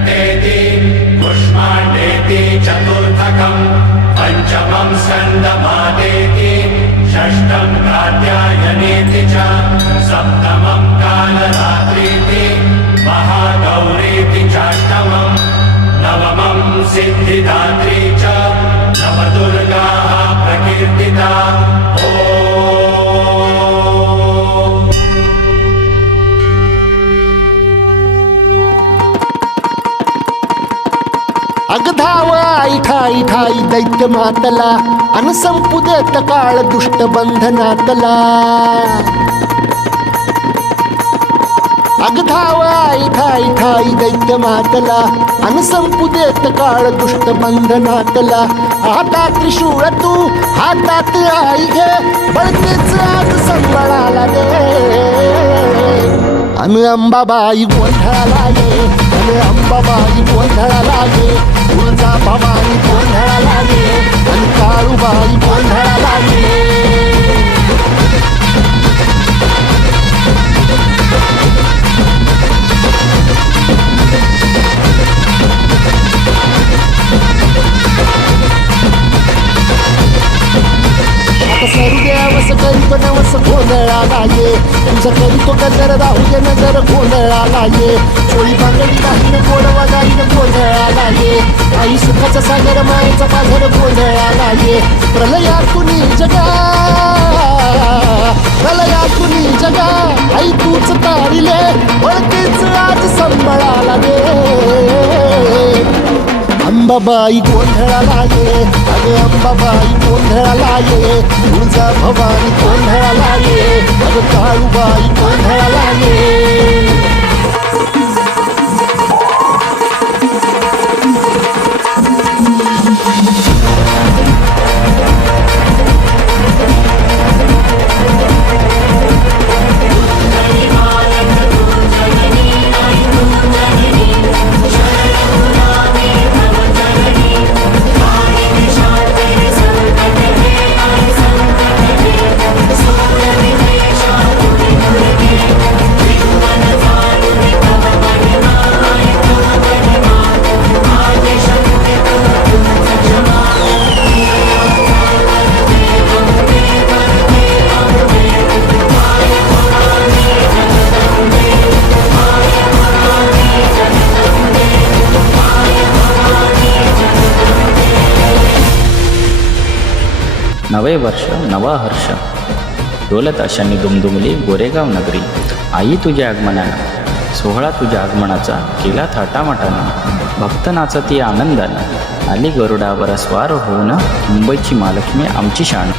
षष्ठेति पुष्माण्डेति चतुर्थकं पञ्चमं स्कन्दमादेति षष्ठं कात्यायनेति च सप्तमं कालरात्रीति महागौरीति चाष्टमं नवमं सिद्धिदात्री च नवदुर्गाः प्रकीर्तिता। अगधाव आई ठाई ठाई दैत्य मातला अन संपू देत काळ दुष्ट बंधनातला। अगधाव आई ठाई ठाई दैत्य मातला अन संपू देत काळ दुष्ट बंधनातला। हातात त्रिशूळ तू हातात आई घे बळतेच आज संबळाला दे। अन अंबाबाई गोंधळाला ये अन अंबाबाई गोंधळाला ये तुळजा भवानी गोंधळाला ये अन काळूबाई गोंधळाला ये। सरुदेवस करीतो नवस गोंधळाला ये तुझं करीतो गजर राहू दे नजर गोंधळाला ये। चोळी बांगडी गाईन गोडवा गाईन गोंधळाला ये आई सुखाचा सागर मायेचा बाजार गोंधळाला ये। प्रलयातुनी जगा प्रलयातुनी जगा आई तूच तारिले वळतेच आज संबळाला दे। अंबाबाई गोंधळाला ये अगं अंबाबाई गोंधळाला ये तुळजा भवानी गोंधळाला ये अगं काळूबाई गोंधळाला ये। नवे वर्ष नवा हर्ष डोलत आशांनी दुमदुमली गोरेगाव नगरी। आई तुझ्या आगमनानं सोहळा तुझ्या आगमनाचा केला थाटामाटानं भक्त नाचती आनंदानं आली गरुडावर स्वार होऊन मुंबईची महालक्ष्मी आमची शान।